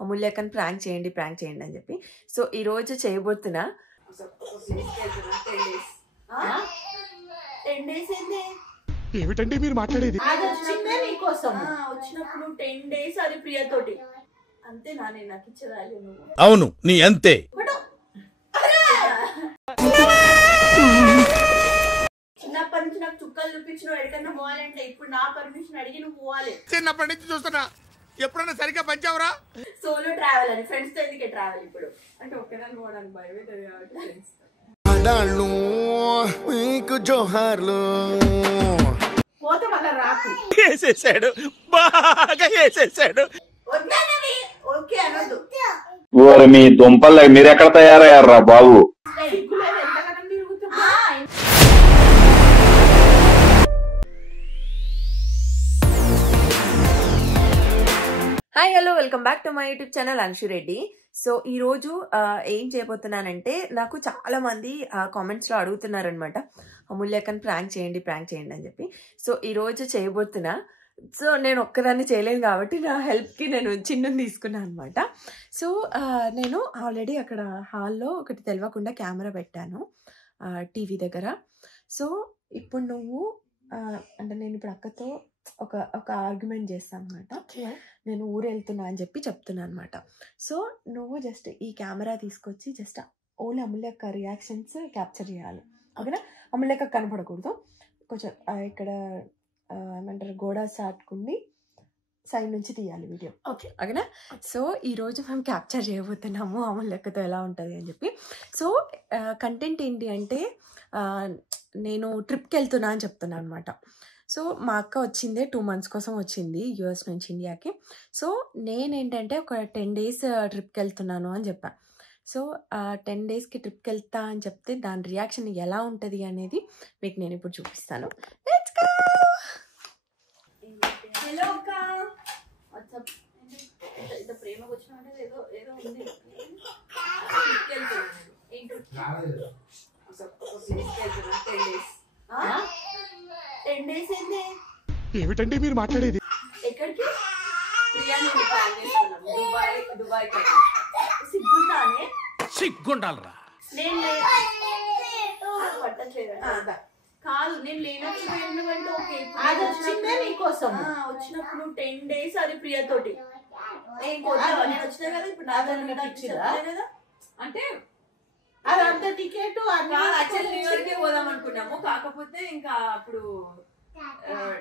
అమూల్యకని prank చేయండి అని చెప్పి. సో ఈ రోజు చేయబోతున్నా. 10 days ఏంది ఏమిటండి మీరు మాట్లాడేది? వచ్చినప్పుడు 10 days అది ప్రియతోటి అంతే. నేను నాకు ఇచ్చేదాలి నువ్వు. అవును నీ అంతే. చిన్నప్పటి నుంచి నాకు చుక్కలు చూపించిన ఎక్కడికన్నా పోవాలంటే ఇప్పుడు నా పర్మిషన్ అడిగి నువ్వు పోవాలి. చిన్నప్పటి నుంచి చూస్తున్నా, ఎప్పుడన్నా సరిగ్గా పంచావరా? సోలో ట్రావెల్ అని ఫ్రెండ్స్ తో ఎందుకే ట్రావెల్ ఇప్పుడు అంటే ఒక్కదాన్ని పోవడానికి భయం అవుతుంది కాబట్టి ఫ్రెండ్స్ పోతే మళ్ళీ రాకు. వేసేసాడు, బాగా వేసేసాడు. ఓకే అనొద్దు. ఓరి మీ దుంపలు మీరెక్కడ తయారయ్యారా బాబు? Hi hello, welcome back to my YouTube channel Anshu Reddy. So ఈరోజు ఏం చేయబోతున్నానంటే, నాకు చాలా మంది కామెంట్స్లో అడుగుతున్నారు అనమాట, అమూల్యకని ప్రాంక్ చేయండి అని చెప్పి. సో ఈరోజు చేయబోతున్నా. సో నేను ఒక్కదాన్ని చేయలేను కాబట్టి నా హెల్ప్కి నేను చిన్నుని తీసుకున్నాను అనమాట. సో నేను ఆల్రెడీ అక్కడ హాల్లో ఒకటి తెలియకుండా కెమెరా పెట్టాను టీవీ దగ్గర. సో ఇప్పుడు నువ్వు అంటే నేను ఇప్పుడు అక్కతో ఒక ఆర్గ్యుమెంట్ చేస్తాను అనమాట. నేను ఊరు వెళ్తున్నా అని చెప్పి చెప్తున్నా అనమాట. సో నువ్వు జస్ట్ ఈ కెమెరా తీసుకొచ్చి జస్ట్ ఓన్లీ అమూల్యక్క రియాక్షన్స్ క్యాప్చర్ చేయాలి, ఓకేనా? అమూల్యక్క కనపడకూడదు. కొంచెం ఇక్కడ ఏమంటారు, గోడ సాటుకుండి సైడ్ నుంచి తీయాలి వీడియో, ఓకే ఓకేనా? సో ఈరోజు మేము క్యాప్చర్ చేయబోతున్నాము అమూల్యక్కతో ఎలా ఉంటుంది అని చెప్పి. సో కంటెంట్ ఏంటి అంటే, నేను ట్రిప్కి వెళ్తున్నా అని చెప్తున్నా అనమాట. సో మా అక్క వచ్చిందే 2 months కోసం వచ్చింది యూఎస్ నుంచి ఇండియాకి. సో నేనేంటంటే ఒక 10 days ట్రిప్కి వెళ్తున్నాను అని చెప్పాను. సో 10 daysకి ట్రిప్కి వెళ్తా అని చెప్తే దాని రియాక్షన్ ఎలా ఉంటుంది అనేది మీకు నేను ఇప్పుడు చూపిస్తాను. Let's go. హలో అక్క, వాట్సాప్ ఇంత ప్రేమగా వచ్చిన ఏదో ఏదో ఉంది. ఏంటో 10 days ఏంది ఏమిటండి మీరు మాట్లాడేది? ఎక్కడికి? ప్రియాని ప్లాన్ చేస్తున్నాం, దుబాయ్ సిగ్గుండానే. సిగ్గుండాలరా. నేను పట్టట్లేదు కాదు, నేను లేనప్పుడు ఎందుకంటే ఓకే వచ్చినప్పుడు 10 days అది ప్రియతోటి నేను వచ్చినా కదా. ఇప్పుడు నాతో కదా అంటే అదంతా టికెట్ యాక్చువల్ న్యూ ఇయర్ కే పోదాం అనుకున్నాము. కాకపోతే ఇంకా అప్పుడు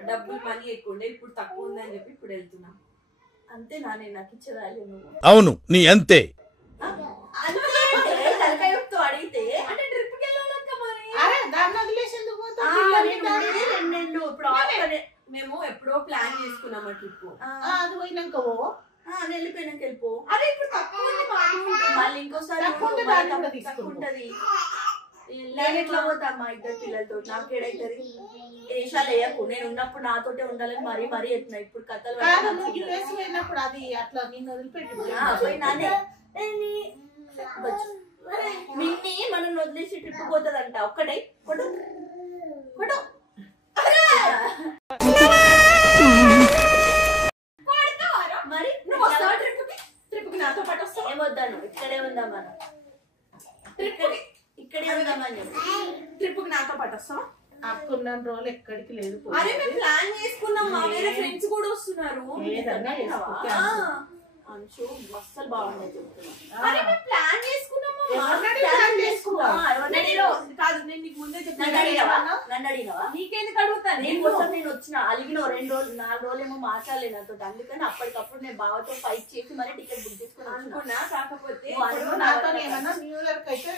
డబ్బులు మనీ ఎక్కువ ఉండే, ఇప్పుడు తక్కువ ఉందని చెప్పి ఇప్పుడు వెళ్తున్నాం అంతే. నేను నాకు ఇచ్చేదాలి నువ్వు. అవును నీ అంతే. తలకాయతో అడిగితే అంటే ట్రిప్ కి వెళ్ళాలక్క మరి దాన్ని వదిలేసి ఎందుకు మేము ఎప్పుడో ప్లాన్ చేసుకున్నాం ఆ ట్రిప్. అది పోయినాక వెళ్ళిపోయినాక వెళ్ళిపో. అదే ఇప్పుడు తక్కువ మళ్ళీ ఇంకోసారి ఉంటది. నేను ఎట్లా పోతా మా 2 పిల్లలతో? నాకేడైతుంది? దేశాలు వేయకు, నేను ఉన్నప్పుడు నాతోటే ఉండాలని మరీ మరీ ఎత్తున్నా. ఇప్పుడు కథలు అది అట్లా నేను వదిలిపెట్టి మిన్ని మనం వదిలేసి ట్రిప్ పోతుందంట. ఒక్కటే ఫోటో ఫోటో మరి నువ్వు వస్తావా ట్రిప్కి? నాతో పాటు వస్తావు? ఏమొద్దాను, ఇక్కడే ఉందాం మనం. ఇక్కడే ఉందామని చెప్పి ట్రిప్కి నాతో పాటు వస్తావా? అక్కున్న రోజులు ఎక్కడికి లేదు. అరే మేము ప్లాన్ చేసుకున్నాం, మా వేరే ఫ్రెండ్స్ కూడా వస్తున్నారు. అంశు అస్సలు బాగుండదు చెప్తున్నా. ప్లాన్ చేసుకున్నాము కాదు, నేను నీకు ముందే నన్ను అడిగినావా? నీకెందుకు అడుగుతాను? నీకోసం నేను వచ్చిన అలిగిన 2 రోజులు 4 రోజులు ఏమో మాట్లాడలేదు నాతో. అందుకని అప్పటికప్పుడు నేను బావతో ఫైట్ చేసి మరి టికెట్ బుక్ చేసుకుని అనుకున్నా. కాకపోతే నాతో ఏమన్నా న్యూ ఇయర్ కి అయితే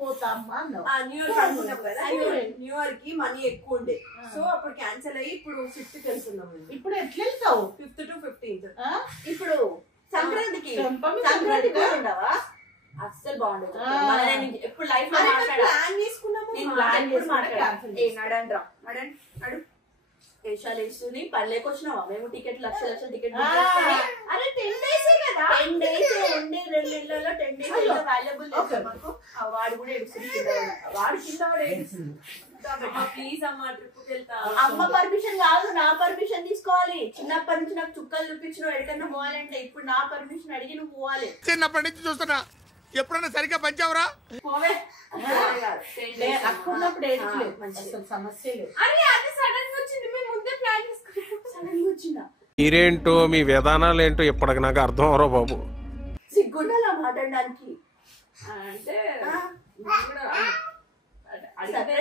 పోతామ్మా అన్నావు. న్యూ ఇయర్ అనుకున్నాం కదా, న్యూ ఇయర్ కి మనీ ఎక్కువ ఉండే. సో అప్పుడు క్యాన్సిల్ అయ్యి ఇప్పుడు 5th వెళ్తున్నాం. ఇప్పుడు ఎట్లా వెళ్తావు? 5th to 15th. ఇప్పుడు సంక్రాంతికి కూడా ఉండవా? అస్సలు బాగుండదు. ఎప్పుడు లైఫ్ లో ప్లాన్ చేసుకున్నాము. నడండి రా, నడండి నడు. వేషాలు వేసుకుని పల్లెకి వచ్చినావా? మేము టికెట్ లక్షల టికెట్. అరే 10 days కదా, 10 days ఉండే 2 నెలల్లో 10 days వాల్యుబుల్ మాకు. వాడు కూడా ఏడుస్తుంది, వాడు కింద వాడు ఏడుస్తుంది. ప్లీజ్ అమ్మ ట్రిప్కి వెళ్తా. అమ్మ పర్మిషన్ కాదు, నా పర్మిషన్ తీసుకోవాలి. చిన్నప్పటి నుంచి నాకు చుక్కలు చూపించిన ఎక్కడికన్నా పోవాలంటే ఇప్పుడు నా పర్మిషన్ అడిగి నువ్వు పోవాలి. చిన్నప్పటి నుంచి చూస్తున్నా, ఎప్పుడన్నా సరిగ్గా పంచావరా? సమస్య లేదు. అరే అది సడన్ గా వచ్చింది, మేము ముందే ప్లాన్ చేసుకున్నాం. సడన్ గా వచ్చిందా? మీరేంటో మీ విధానాలు ఏంటో ఇప్పటికి నాకు అర్థం అవరో బాబు. సిగ్గుండాలి ఆ మాట్లాడడానికి. అంటే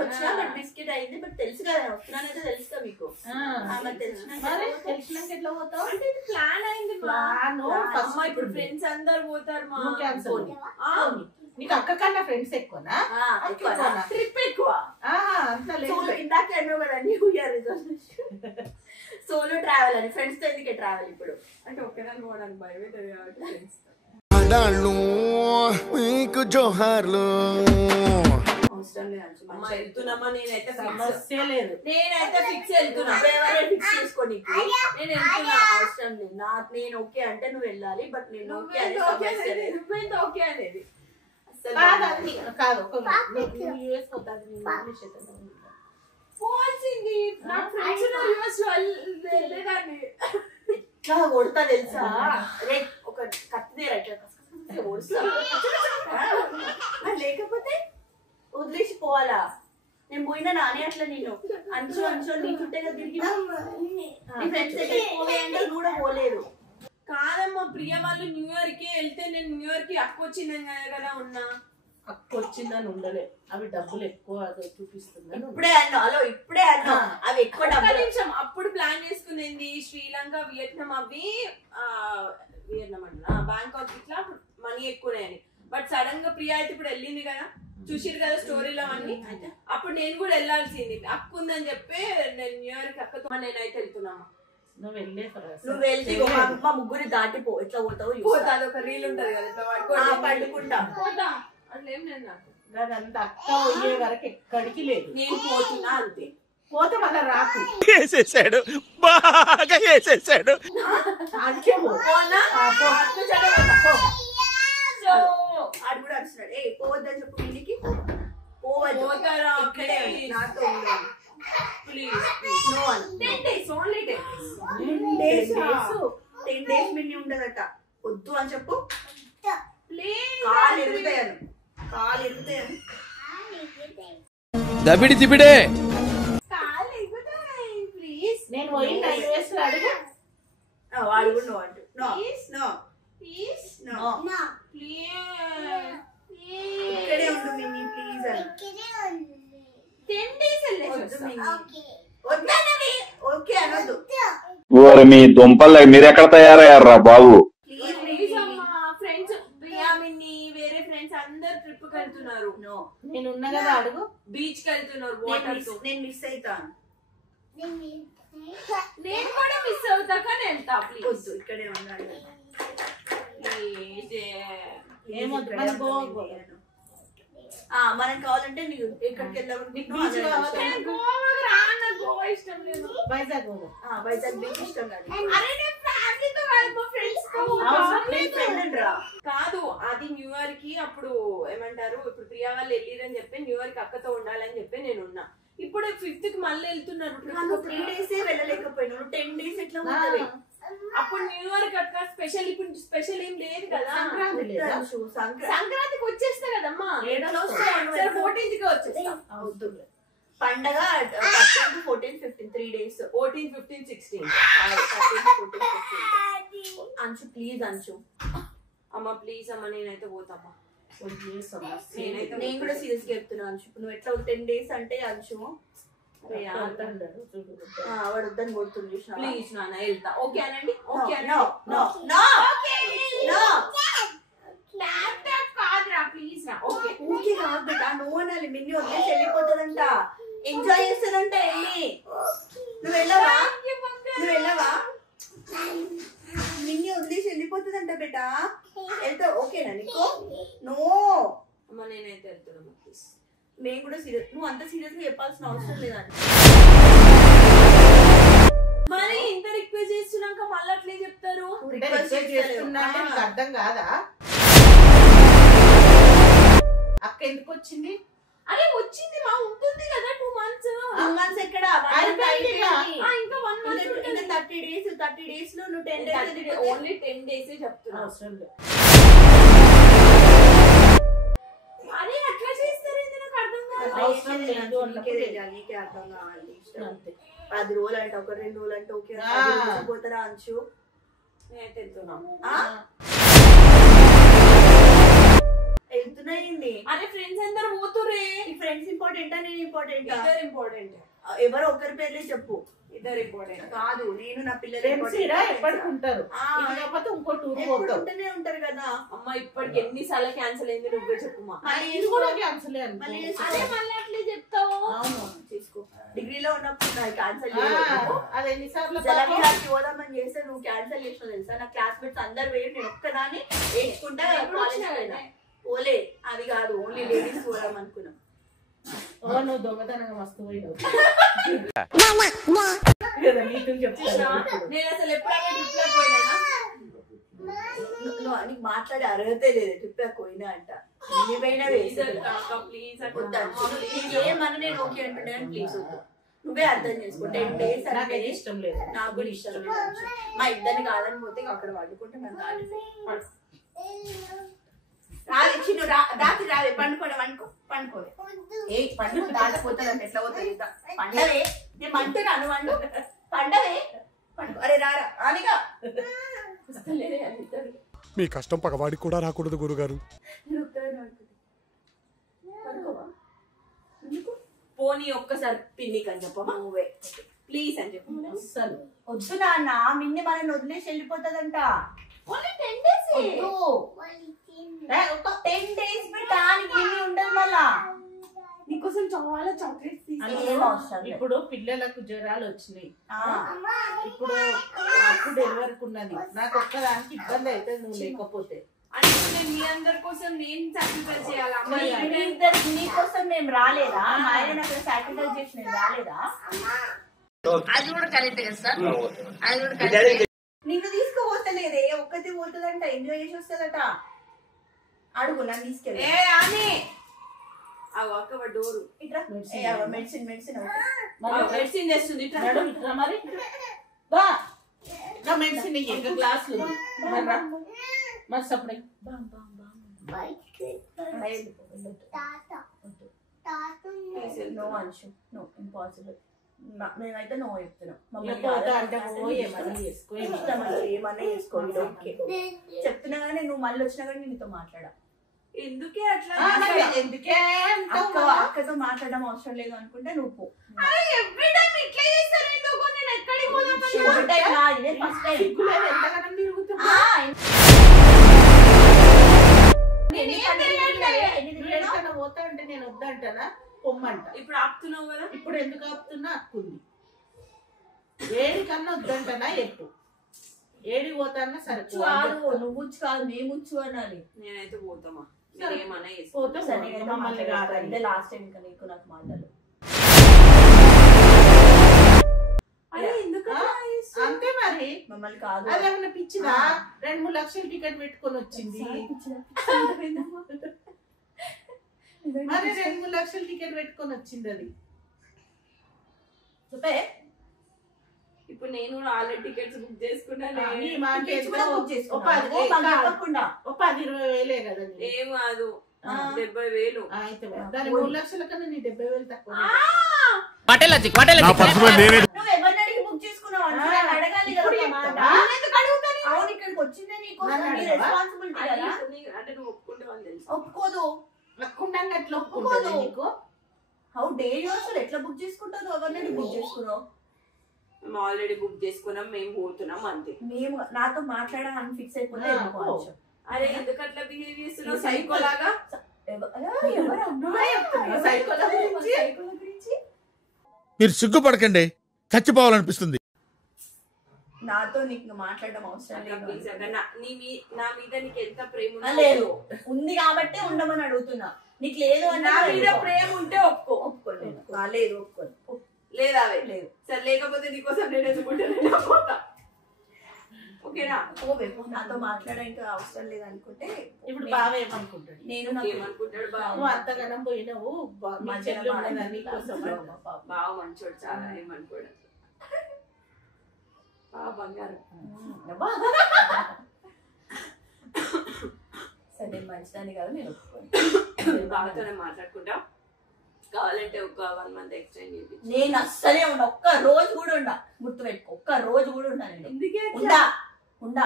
వచ్చినా బట్ బిస్కెట్ అయింది. బట్ తెలుసు కదా వస్తున్నానైతే తెలుసు కదా మీకు. తెలిసినాక ఎట్లా పోతావు అంటే ఇది ప్లాన్ అయింది. ఇప్పుడు ఫ్రెండ్స్ అందరు పోతారు. నీకు అక్క కన్నా ఫ్రెండ్స్ ఎక్కువనా? ట్రిప్ ఎక్కువ. ఇందాక అన్నావు కదా new year resolution solo travel అని. ఫ్రెండ్స్ తో ఎందుకే ట్రావెల్ ఇప్పుడు అంటే ఒకేదాన్ని పోవడానికి భయం అవుతుంది కాబట్టి ఫ్రెండ్స్ అవసరం లేదు. వెళ్తున్నామా? నేనైతే సమస్య లేదు. నేనైతే ఫిక్స్ వెళ్తున్నా. ఫిక్స్ చేసుకోండి. నేను వెళ్తున్నా, అవసరం లేదు. నేను ఓకే అంటే నువ్వు వెళ్ళాలి. బట్ నేను ఓకే నువ్వైతే ఓకే అనేది కాదు. పోవాల్సింది. నా ఫ్రెండ్స్ వెళ్ళేదాన్ని ఇట్లా కొడతా తెలుసా? ఒక కత్తిదే లేకపోతే వదిలేసి పోవాలా? నేను పోయినా నానే అట్లా నేను అంచు నీ చుట్టే తిరిగినా నీ ఫ్రెండ్స్ దగ్గర పోవే అంటే కూడా పోలేదు. కాదమ్మా ప్రియ వాళ్ళు న్యూ ఇయర్ కి వెళ్తే నేను న్యూ ఇయర్ కి అక్క వచ్చిందని కదా ఉన్నా. అక్క వచ్చిందని ఉండలే. అవి డబ్బులు ఎక్కువ చూపిస్తుంది. ఇప్పుడే అన్నా హలో, ఇప్పుడే అన్నా అవి ఎక్కువ డబ్బులు. నిమిషం అప్పుడు ప్లాన్ చేసుకునేది శ్రీలంక వియత్నాం. అవి వియత్నాం అన్నా బ్యాంకాక్ ఇట్లా మనీ ఎక్కువనే అని. బట్ సడన్ గా ప్రియా అయితే ఇప్పుడు వెళ్ళింది కదా, చూసిరు కదా స్టోరీలో అన్ని. అప్పుడు నేను కూడా వెళ్ళాల్సింది. అక్క ఉందని చెప్పి నేను న్యూ ఇయర్ కి అక్కతో నేనైతే వెళ్తున్నామా. నువ్వు వెళ్తే మా ముగ్గురి దాటిపో. ఎట్లా పోతావు? అదొక రీల్ ఉంటది కదా, ఇట్లా పండుకుంటా పోతా అట్లేం లేదు. నాకు అదంతా అక్క పోయే వరకు ఎక్కడికి లేదు. నేను పోతున్నా అంతే. పోతే మళ్ళా రాకు. వేసేసాడు, బాగా వేసేసాడు. ఆడు కూడా అరుస్తున్నాడు. ఏ పోవద్దని చెప్పు ఇంటికి. పోవద్దు నాతో please. 10 days only 10 days. 10 days మిన్ని ఉండదట. వద్దు అని చెప్పు. కాలు ఎరుగుతాయను, కాలు ఎరుగుతాయను. దబిడి దిబిడే కాలు ఎరుగుతాయి ప్లీజ్. నేను పోయిన US లో అడుగు. వాడు కూడా నో అంటు. No no please no please. ఇక్కడే ఉండు మిన్ని ప్లీజ్ అని. 10 days వెళ్ళేసి వద్దన్నవి. ఓకే అనొద్దు. ఓరి మీ దుంపలు మీరెక్కడ తయారయ్యారా బాబు? ప్లీజ్ అమ్మా. ఫ్రెండ్స్ ప్రియా మిన్ని వేరే ఫ్రెండ్స్ అందరు ట్రిప్ కి వెళ్తున్నారు. నో నేను ఉన్నా కదా అడుగు. బీచ్ కి వెళ్తున్నారు వాటర్ తో. నేను మిస్ అవుతాను. నేను కూడా మిస్ అవుతా కానీ వెళ్తా ప్లీజ్. వద్దు ఇక్కడే ఉండాలి ప్లీజ్. ఏమొద్దు మనం కావాలంటే నీకు ఎక్కడికి వెళ్దాం. గోవా ఇష్టం లేదు. వైజాగ్ బీచ్ ఇష్టం కాదు. కాదు అది న్యూ ఇయర్ కి అప్పుడు ఏమంటారు, ఇప్పుడు ప్రియా వాళ్ళు వెళ్ళిరని చెప్పి న్యూ ఇయర్ కి అక్కతో ఉండాలని చెప్పి నేను ఉన్నా. ఇప్పుడు 5th కి మళ్ళీ వెళ్తున్నారు. 3 days వెళ్ళలేకపోయినా 10 days ఎట్లా ఉంటుంది? అప్పుడు న్యూ ఇయర్ కట్ట స్పెషల్. ఇప్పుడు స్పెషల్ ఏం లేదు కదా. సంక్రాంతికి వచ్చేస్తా కదమ్మా. 14th కి వచ్చేస్తా. పండగ 13, 14, 15 3 days. 14, 15, 16 అంచు ప్లీజ్. అంచు అమ్మ ప్లీజ్ అమ్మ. నేనైతే పోతామా. నేను కూడా సీరియస్ గా చెప్తున్నా అంచు. నువ్వు ఎట్లా 10 days అంటే అంచు వాడు వద్దని కొడుతుంది. ప్లీజ్ నాన్న వెళ్తా. ఓకే అనండి. ఓకే కాదురా ప్లీజ్ నా. ఓకే ఓకే కాదు బేటా. నువ్వు అనాలి. మిన్ని వదిలేసి వెళ్ళిపోతుందంట. ఎంజాయ్ చేస్తుందంట వెళ్ళి. నువ్వు వెళ్ళవా? మిన్ని వదిలేసి వెళ్ళిపోతుందంట బేటా. వెళ్తా ఓకేనా నీకు? నో అమ్మ నేనైతే వెళ్తున్నా ప్లీజ్. నేను కూడా సీరియస్. నువ్వు అంత సీరియస్ గా చెప్పాల్సిన అవసరం లేదండి. మరి ఇంత రిక్వెస్ట్ చేస్తున్నాక మళ్ళీ అట్లే చెప్తారు. అర్థం కాదా? అక్క ఎందుకు వచ్చింది? అరే వచ్చింది మా ఉంటుంది కదా 2 months. 2 months ఎక్కడ ఇంకా 1 month 30 days లో నువ్వు 10 days ఓన్లీ 10 days చెప్తున్నా. అవసరం లేదు. అరే అట్లా చేస్తారు ఇది నాకు అర్థం కాదు. అవసరం లేదు నీకే అర్థం కావాలి. 10 రోజులు అంటే 1-2 రోజులు అంటే ఓకే పోతారా అంచు నేనైతే వెళ్తున్నాయింది. అరే ఫ్రెండ్స్ అందరు పోతురే. ఫ్రెండ్స్ ఇంపార్టెంటా నేను ఇంపార్టెంట్? ఇద్దరు ఇంపార్టెంట్. ఎవరు ఒకరి పేర్లే చెప్పు. ఇద్దరు ఇంపార్టెంట్ కాదు. నేను నా పిల్లలు ఎప్పటికుంటారు ఉంటూనే ఉంటారు కదా. అమ్మ ఇప్పటికి ఎన్నిసార్లు క్యాన్సిల్ అయింది నువ్వే చెప్పుమా. మళ్ళీ అట్లే చెప్తావు. చేసుకో. డిగ్రీలో ఉన్నప్పుడు క్యాన్సిల్ పోదామని చేస్తే నువ్వు క్యాన్సిల్ చేసినావు తెలుసా. నా క్లాస్మేట్స్ అందరు వేయి నేను ఒక్కదాన్ని వేసుకుంటా పోలే. అది కాదు ఓన్లీ లేడీస్ పోదాం అనుకున్నాం. నువ్వు దొంగతనంగా మస్తు పోయినావు. నేను అసలు ఎప్పుడైనా ట్రిప్ లో పోయినా నీకు మాట్లాడే అర్హతే లేదు. ట్రిప్ లో పోయినా అంట ఏమన్నా నేను ఓకే అంటున్నాను. ప్లీజ్ వద్దు నువ్వే అర్థం చేసుకో. 10 days అంటే ఇష్టం లేదు. నాకు కూడా ఇష్టం లేదు. మా ఇద్దరిని కాదని పోతే అక్కడ పడుకుంటే మనం రాలేచ్చి నువ్వు రాత్రి రావే పండుకోవడం పండుకోవే. ఏ పండుగ దాటిపోతుంది ఎట్లా పోతుంది పండవే. నేను పంటున్నాను వండు పండవే పండుకో. అరే రారా అనిగా మీ కష్టం పగవాడికి కూడా రాకూడదు గురుగారు. పోనీ ఒక్కసారి పిన్నికి అని చెప్పమా నువ్వే ప్లీజ్ అని చెప్పు. అసలు వద్దు నాన్న మిన్ని మనల్ని వదిలేసి వెళ్ళిపోతుందంట. Only 10 days. ఒక 10 days బిడ్డ నీకేమీ ఉండదు. మళ్ళా నీకోసం చాలా చాక్లెట్స్ తీసుకున్నాను. ఇప్పుడు పిల్లలకు జ్వరాలు వచ్చినాయి. ఇప్పుడు నాకు డెలివరీ ఉన్నది. నాకు ఒక్కదానికి ఇబ్బంది అయితే నువ్వు లేకపోతే అంటే మీ అందరి కోసం నేను సాక్రిఫైస్ చేయాలి. నీకోసం మేము రాలేదా? మా ఆయన అక్కడ సాక్రిఫైస్ చేసి నేను రాలేదా? అది కూడా కరెక్ట్ కదా సార్. అది కూడా కరెక్ట్. నిన్ను తీసుకుపోతలేదే ఒక్కతే పోతుందంట. ఎంజాయ్ చేసి వస్తుందట. అడుగు నన్ను తీసుకెళ్ళి. డోరు మెడిసిన్ మెడిసిన్ మెడిసిన్ చేస్తుంది. మరి మెడిసిన్ గ్లాసులు మరి supply no Anshu no impossible. మేమైతే నో చెప్తున్నాం. ఏమన్నా చేసుకోండి చెప్తున్నా కానీ నువ్వు మళ్ళీ వచ్చినా కానీ నీతో మాట్లాడా. ఎందుకే అట్లా ఎందుకే అక్కతో మాట్లాడడం అవసరం లేదు అనుకుంటే నువ్వు పో. పోతా అంటే నేను వద్దంటానా పొమ్మంట. ఇప్పుడు ఆపుతున్నావు కదా. ఇప్పుడు ఎందుకు ఆపుతున్నా అక్కుంది. ఏడికన్నా వద్దంటానా ఎప్పు ఏడికి పోతాన్నా సరే కాదు. నువ్వు కాదు మేము వచ్చు అనాలి. నేనైతే పోతామా మమ్మల్ని కాదంటే లాస్ట్ టైం ఇంకా నీకు నాకు మాటలు అంతే మరి. మమ్మల్ని కాదు అదేమన్నా పిచ్చిదా? 2-3 లక్షలు టికెట్ పెట్టుకొని వచ్చింది. మరి 2-3 లక్షలు టికెట్ పెట్టుకొని వచ్చింది. అది చెప్పే. ఇప్పుడు నేను ఆల్రెడీ టికెట్స్ బుక్ చేసుకున్నాను. 10-20 కదా. ఏం కాదు 70,000. అయితే దాని 3 లక్షల కన్నా నీ 70,000 తక్కువ. నువ్వు ఎవరిని అడిగి బుక్ చేసుకున్నావు అడగాలి కదా. అవును ఇక్కడికి వచ్చిందే నీకోసం. రెస్పాన్సిబిలిటీ కదా. అంటే నువ్వు ఒప్పుకుంటే వాళ్ళు తెలుసు. ఒప్పుకోదు. ఒప్పుకుంటాను ఎట్లా ఒప్పుకోదు నీకు? హౌ డే యు అసలు ఎట్లా బుక్ చేసుకుంటావు? ఎవరిని బుక్ చేసుకున్నావు? మేము ఆల్రెడీ బుక్ చేసుకున్నాం. మేము పోతున్నాం అంతే. మేము నాతో మాట్లాడాలని ఫిక్స్ అయిపోతే అరే ఎందుకు అట్లా బిహేవ్ చేస్తున్నావు సైకో లాగా? మీరు సిగ్గుపడకండి, చచ్చిపోవాలనిపిస్తుంది. నాతో నీకు మాట్లాడడం అవసరం లేదు. నా మీద నీకు ఎంత ప్రేమ లేదు ఉంది కాబట్టి ఉండమని అడుగుతున్నా. నీకు లేదు అన్న మీద ప్రేమ ఉంటే ఒప్పుకోలేదు. లేదు ఒప్పుకోలేదు లేదా లేదు సరే లేకపోతే నీకోసం నేను ఎందుకుంటా. ఓకేనా నాతో మాట్లాడడానికి అవసరం లేదు అనుకుంటే ఇప్పుడు బాగా ఏమనుకుంటాడు? నేను ఏమనుకుంటాడు నువ్వు అంతగానం పోయినావు మా చెల్లి ఉన్నదని కోసం బాగా మంచోడు, చాలా ఏమనుకోడు. బాగా బంగారం. సరే మంచిదాన్ని కాదు, నేను ఒప్పుకోను. బాగానే మాట్లాడుకుంటా, కావాలంటే ఒక 1 month ఎక్స్టెండ్ చేయించు. నేను అస్సలే ఉండా, ఒక్క రోజు కూడా ఉండా, గుర్తుపెట్టుకో, ఒక్క రోజు కూడా ఉండా. నేను ఉండా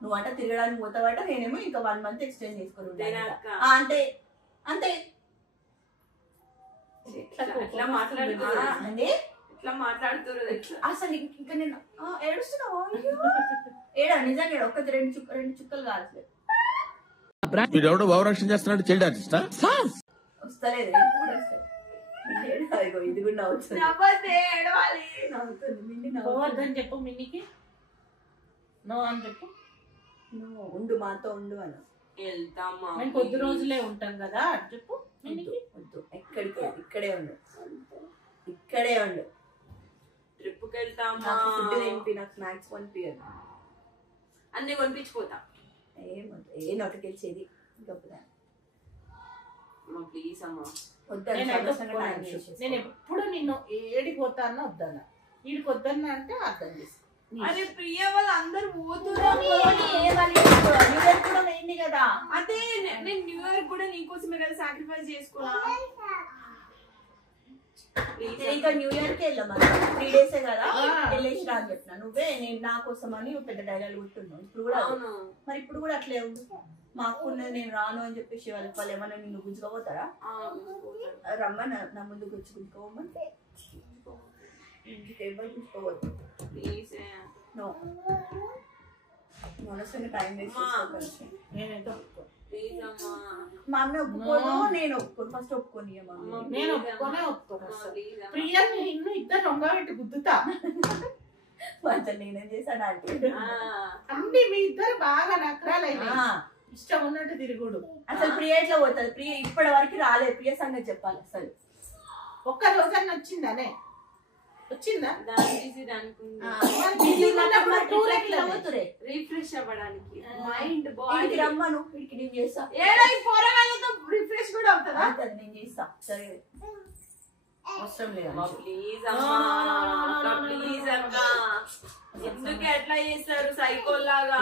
నువ్వు అంటే తిరగడానికి పోతావట, నేనేమో ఇంకా 1 month ఎక్స్టెండ్ చేసుకుని అంటే అంతే. ఎట్లా మాట్లాడుతున్నారు అసలు ఇంకా నేను ఏడుస్తున్నావా? ఏడా నిజంగా ఒక్క 2 చుక్కలు కాదు. వీడెవడో భావరక్షణ చేస్తున్నాడు, చైల్డ్ ఆర్టిస్టా? వస్తలేదు ఇది కూడా నవ్వుతుంది. పోవద్దని చెప్పు మిన్నికి, నువ్వు అని చెప్పు. నువ్వు ఉండు, మాతో ఉండు అని. వెళ్తామా? మేము కొద్ది రోజులే ఉంటాం కదా అని చెప్పు. వద్దు, ఎక్కడికి, ఇక్కడే ఉండు, ఇక్కడే ఉండు. ట్రిప్కి వెళ్తామా? నాకు ఫుడ్ తినిపి, నాకు స్నాక్స్ కొనిపియదు. అన్ని కొనిపించిపోతా. ఏమొద్దు, ఏ నోటికెళ్ళేది గొప్పదా. ప్లీజ్ అమ్మా. నేను ఎప్పుడు నిన్ను ఏడికి పోతానో వద్దన్నా, వీడికి వద్దన్నా అంటే అర్థం చేసుకో. అరే ప్రియ వాళ్ళు అందరు పోతున్నారు కదా. అదే నేను న్యూ ఇయర్ కూడా నీకోసమే కదా సాక్రిఫైస్ చేసుకున్నా. ఇంకా న్యూ ఇయర్ కి వెళ్ళాం, 3 days కదా వెళ్ళేసి రా అని చెప్పిన. నువ్వే నేను నా కోసం అని పెద్ద డైలాగ్ గుర్తున్నావు. ఇప్పుడు కూడా మరి ఇప్పుడు కూడా అట్లే ఉంది. మా అక్క ఉన్నది, నేను రాను అని చెప్పేసి వాళ్ళు ఏమన్నా నిన్ను గుంజుకోపోతారా? రమ్మ నా ముందు గుంజుకోమంటే ఎవరు గుంజుకోవద్దు. మనసుని టైం వేస్ట్ చేసుకోవచ్చు. నేనైతే ఒప్పుకో. మా అమ్మ ఒప్పుకోను, నేను ఒప్పుకోను. ఫస్ట్ ఒప్పుకొని నేను ఒప్పుకోనే ఒప్పుకోను. ప్రియ నిన్ను ఇద్దరు రొంగబెట్టి గుద్దుతా. కొంచెం నేనేం చేశాను అంటే అన్ని మీ ఇద్దరు బాగా నకరాలైనా ఇష్టం ఉన్నట్టు తిరుగుడు. అసలు ప్రియ ఎట్లా పోతుంది? ప్రియ ఇప్పటి వరకు రాలేదు. ప్రియ సంగతి చెప్పాలి. అసలు ఒక్క రోజన్నా వచ్చిందానే? వచ్చిందా? రిఫ్రెష్ అవ్వడానికి మైండ్ బాడీ రమ్మను, వీడికి నేను చేస్తా. రిఫ్రెష్ కూడా అవుతుందా? నేను చేస్తా. సరే అవసరం లేదు. ప్లీజ్ అమ్మా, ప్లీజ్ అక్క, ఎందుకు ఎట్లా చేస్తారు సైకో లాగా?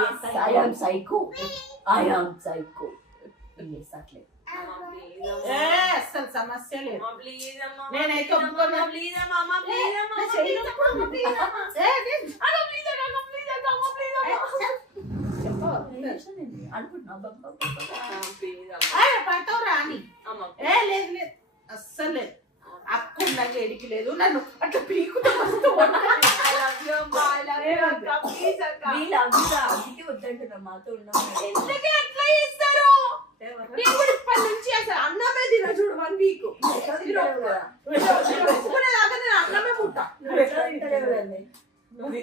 I'm psycho, I'm psycho. అట్లే అసలు సమస్య లేదు. ప్లీజ్ అమ్మా, నేనైతే ఒప్పుకోను. ప్లీజ్ అమ్మా, ప్లీజ్ అమ్మా, పడతావురా అని. లేదు లేదు, అస్సలు లేదు. అక్కుండగా ఎడికి లేదు, నన్ను అట్లా పీకుతా వద్దంటున్నా. మాతో ఉన్నాం. ఎట్లా చేస్తారు? నేను కూడా ఇప్పటి నుంచి అసలు అన్నమే తిన చూడు 1 week. ఒప్పుకునేదాకా నేను అన్నమే ముట్టా. నువ్వు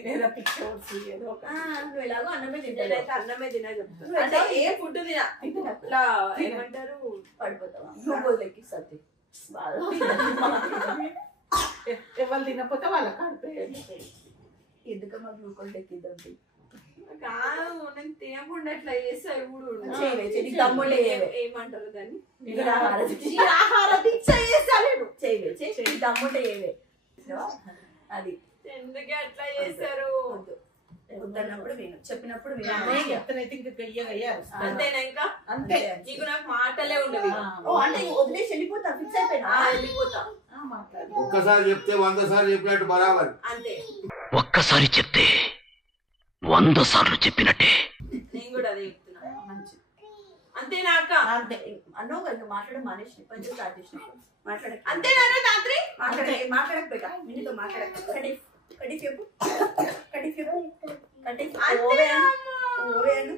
ఎలాగో అన్నమే తింటా. అన్నమే తినా చెప్తాను. అంటే ఏ ఫుడ్ తినా అట్లా ఏమంటారు పడిపోతావా? గ్లూకోజ్ ఎక్కిస్తుంది. ఎవరు తినకపోతే వాళ్ళ కడుపు ఎందుకమ్మా గ్లూకోజ్ ఎక్కిద్దాం? కాదు, నేను తినకుండా అట్లా చేస్తారు తమ్ముళ్ళు ఏమంటారు దాన్ని? తమ్ముంటే ఏవే అది. ఎందుకు అట్లా చేస్తారు? వద్దన్నప్పుడు నేను చెప్పినప్పుడు అంతేనా? ఇంకా అంతే. నీకు నాకు మాటలే ఉండవు. అంటే వదిలేసి వెళ్ళిపోతా, ఫిక్స్ అయిపోయినా వెళ్ళిపోతా. ఒక్కసారి చెప్తే 100 సార్లు చెప్పినట్టు బరాబర్. అంతే. ఒక్కసారి చెప్తే 100 సార్లు చెప్పినట్టే. నేను కూడా అదే చెప్తున్నా. అంతేనా అక్క? అంతే. అన్నో ఇంకా మాట్లాడ మానేసి పంచ స్టార్ట్ చేసినప్పుడు మాట్లాడక. అంతేనా రాత్రి? మాట్లాడకపోయా మీతో మాట్లాడక. కడి చెప్పు, కడి చెప్పు, కడి ఓవేను.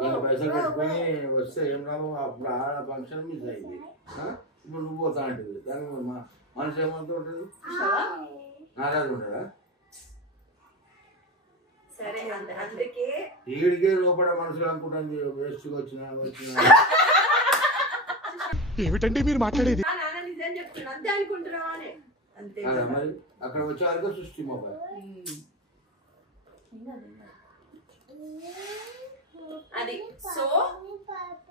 నీకు పైసలు కట్టుకొని వస్తే ఏం లాభం? అప్పుడు ఆడ ఫంక్షన్ మిస్ అయింది. ఇప్పుడు నువ్వు పోతా అంటుంది. దానికి మనసు ఏమంతా ఉంటుంది? నారాజు ఉండదా? సరే అందుకే ఈడికే లోపల మనసులు అనుకుంటుంది. వేస్ట్ వచ్చిన ఏమిటండి మీరు మాట్లాడేది? నాన్న నిజం చెప్తున్నా. అంతే అనుకుంటున్నావా? అంతే. మరి అక్కడ వచ్చే వరకు సృష్టి మొబైల్ అది. సో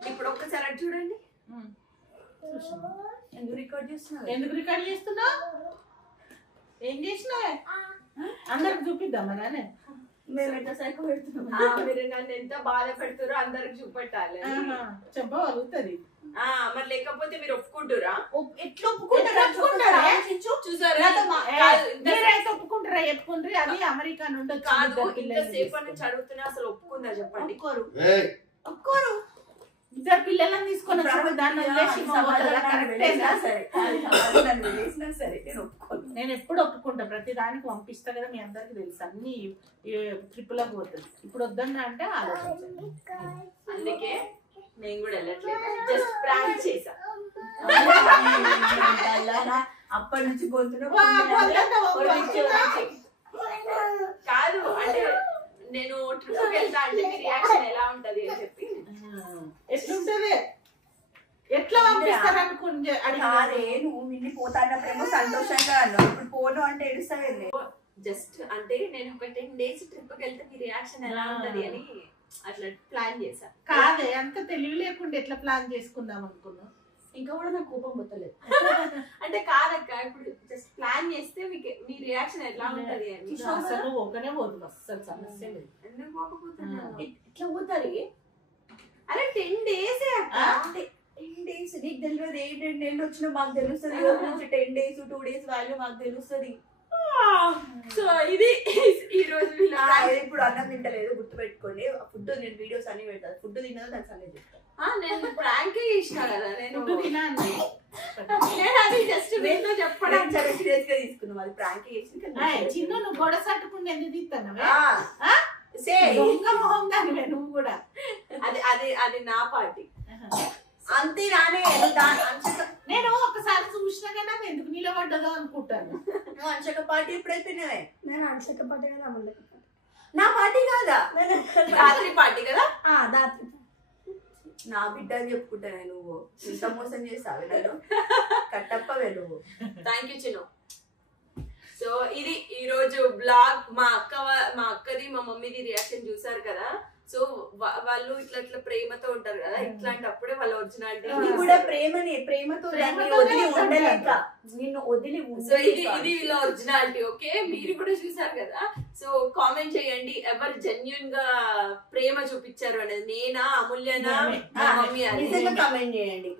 ఇప్పుడు ఒక్కసారి అది చూడండి. ఎందుకు రికార్డ్ చేస్తున్నావు? ఏం చేసినావే? అందరికి చూపిద్దామా నానే? మేము ఎంత సైకో పెడుతున్నాం. మీరు నన్ను ఎంత బాధ పెడుతురో అందరికి చూపెట్టాలి. చెప్పగలుగుతుంది. మరి లేకపోతే మీరు ఒప్పుకుంటారా? ఎట్లా ఒప్పుకుంటారా? చూసారా? మీరైతే ఒప్పుకుంటారా? చెప్పుకుంటారు. అది అమెరికా నుండి కాదు, ఇంతసేపు నుంచి అడుగుతున్నా అసలు ఒప్పుకుందా చెప్పండి. ఒప్పుకోరు. ఇద్దరు పిల్లలను తీసుకొని దాన్ని నేను ఎప్పుడు ఒప్పుకుంటా. ప్రతి దానికి పంపిస్తా కదా, మీ అందరికి తెలుసు. అన్ని ట్రిప్పులకు పోతుంది. ఇప్పుడు వద్దన్నా అంటే ఆలోచించండి. అందుకే నేను కూడా వెళ్ళట్లేదు, జస్ట్ ప్రాంక్ చేసా. అప్పటి నుంచి కాదు అంటే నేను ట్రిప్కి వెళ్తా అంటే మీ రియాక్షన్ ఎలా ఉంటది అని చెప్పి. ఎట్లుంటది? ఎట్లా పంపిస్తారు అనుకుంటే అరే నువ్వు మిన్ని పోతాన్నప్పుడేమో సంతోషంగా అన్నావు, ఇప్పుడు పోను అంటే ఏడుస్తావేంది? జస్ట్ అంటే నేను ఒక 10 days ట్రిప్కి వెళ్తే మీ రియాక్షన్ ఎలా ఉంటది అని అట్లా ప్లాన్ చేశా. కాదే, అంత తెలివి లేకుండా ఎట్లా ప్లాన్ చేసుకుందాం అనుకున్నా. ఇంకా కూడా నాకు కోపం పోతలేదు. అంటే కాదక్క, ఇప్పుడు జస్ట్ ప్లాన్ చేస్తే మీ రియాక్షన్ ఎలా ఉంటది అని. అసలు ఒకనే పోతుంది, అసలు సమస్య లేదు. ఎందుకు పోకపోతున్నా? ఎట్లా పోతారు? అరే 10 days 10 days నీకు తెలియదు. 8 నెలలు వచ్చినా మాకు తెలుస్తుంది. 10 days 2 days వాల్యూ మాకు తెలుస్తుంది. సో ఇది ఈ రోజు ఇప్పుడు అన్నం తింటలేదు, గుర్తు పెట్టుకోండి. ఫుడ్ నేను వీడియోస్ అన్ని పెడతాను. ఫుడ్ తిన్నదో దాని సంగతి చెప్తాను. నేను ప్రాంక్ ఇష్టం కదా, నేను అది జస్ట్ నేను చెప్పడం చాలా సీరియస్ గా తీసుకున్నాం. అది ప్రాంక్ చేసి చిన్న నువ్వు గొడవ సట్టుకుండా ఎందుకు తీస్తాను? మొహం దానివే నువ్వు కూడా. అది నా పార్టీ అంతే రానే. నేను ఒకసారి చూసినా కదా ఎందుకు నిలబడ్డదో అనుకుంటాను. నువ్వు అంశక పార్టీ ఎప్పుడైపోయినావే? నేను అంశక పార్టీ కదా, నా పార్టీ కాదా, రాత్రి పార్టీ కదా. రాత్రి నా బిడ్డ అని చెప్పుకుంటానే. నువ్వు ఇంత మోసం చేస్తావు నన్ను, కట్టప్పవే నువ్వు. Thank you చిను. సో ఇది ఈ రోజు బ్లాగ్. మా అక్కది మా మమ్మీది రియాక్షన్ చూసారు కదా. సో వాళ్ళు ఇట్లా ఇట్లా ప్రేమతో ఉంటారు కదా, ఇట్లాంటప్పుడే వాళ్ళ ఒరిజినాలిటీ కూడా ప్రేమతో ఉండలేక నిన్ను వదిలి. సో ఇది వీళ్ళ ఒరిజినాలిటీ. ఓకే, మీరు కూడా చూసారు కదా. సో కామెంట్ చేయండి ఎవరు జెన్యూన్ గా ప్రేమ చూపించారు అనేది, నేనా అమూల్యనా మమ్మీ అని కామెంట్ చేయండి.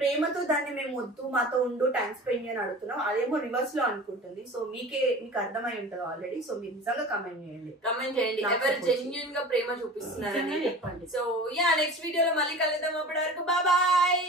ప్రేమతో దాన్ని మేము వద్దు మాతో ఉండు టైం స్పెండ్ అని అడుగుతున్నాం, అదేమో రివర్స్ లో అనుకుంటుంది. సో మీకు అర్థమై ఉంటది ఆల్రెడీ. సో మీరు నిజంగా కామెంట్ చేయండి ఎవరు జెన్యూన్ గా ప్రేమ చూపిస్తున్నారు అని చెప్పండి. సో నెక్స్ట్ వీడియోలో మళ్ళీ కలుద్దాం. అప్పటి వరకు బాయ్.